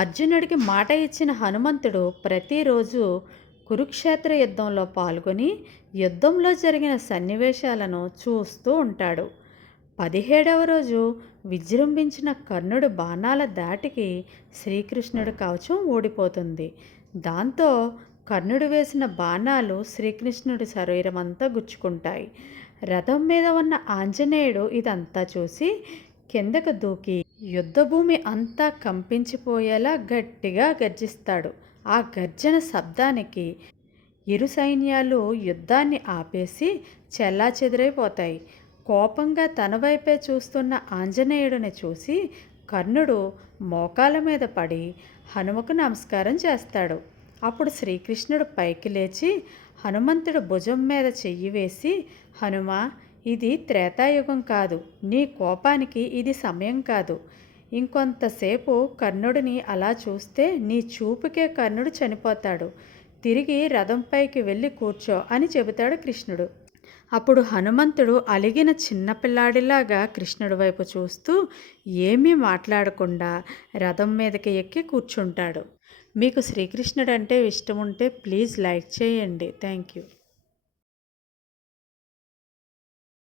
అర్జునుడికి మాట ఇచ్చిన హనుమంతుడు ప్రతిరోజు కురుక్షేత్ర యుద్ధంలో పాల్గొని యుద్ధంలో జరిగిన సన్నివేశాలను చూస్తూ ఉంటాడు. 17వ రోజు విజృంభించిన కర్ణుడి బాణాల దాటికి శ్రీకృష్ణుడి కవచం ఊడిపోతుంది. దాంతో కర్ణుడు వేసిన బాణాలు శ్రీకృష్ణుడి శరీరమంతా గుచ్చుకుంటాయి. రథం మీద ఉన్న ఆంజనేయుడు ఇదంతా చూసి కిందకు దూకి యుద్ధభూమి అంతా కంపించిపోయేలా గట్టిగా గర్జిస్తాడు. ఆ గర్జన శబ్దానికి ఇరు సైన్యాలు యుద్ధాన్ని ఆపేసి చెల్లాచెదురైపోతాయి. కోపంగా తన వైపే చూస్తున్న ఆంజనేయుడిని చూసి కర్ణుడు మోకాల మీద పడి హనుమకు నమస్కారం చేస్తాడు. అప్పుడు శ్రీకృష్ణుడు పైకి లేచి హనుమంతుడు భుజం మీద చెయ్యి వేసి, హనుమా, ఇది త్రేతాయుగం కాదు, నీ కోపానికి ఇది సమయం కాదు. ఇంకొంతసేపు కర్ణుడిని అలా చూస్తే నీ చూపుకే కర్ణుడు చనిపోతాడు. తిరిగి రథంపైకి వెళ్ళి కూర్చో అని చెబుతాడు కృష్ణుడు. అప్పుడు హనుమంతుడు అలిగిన చిన్నపిల్లాడిలాగా కృష్ణుడి వైపు చూస్తూ ఏమీ మాట్లాడకుండా రథం మీదకి ఎక్కి కూర్చుంటాడు. మీకు శ్రీకృష్ణుడు అంటే ఇష్టం ఉంటే ప్లీజ్ లైక్ చేయండి. Thank you.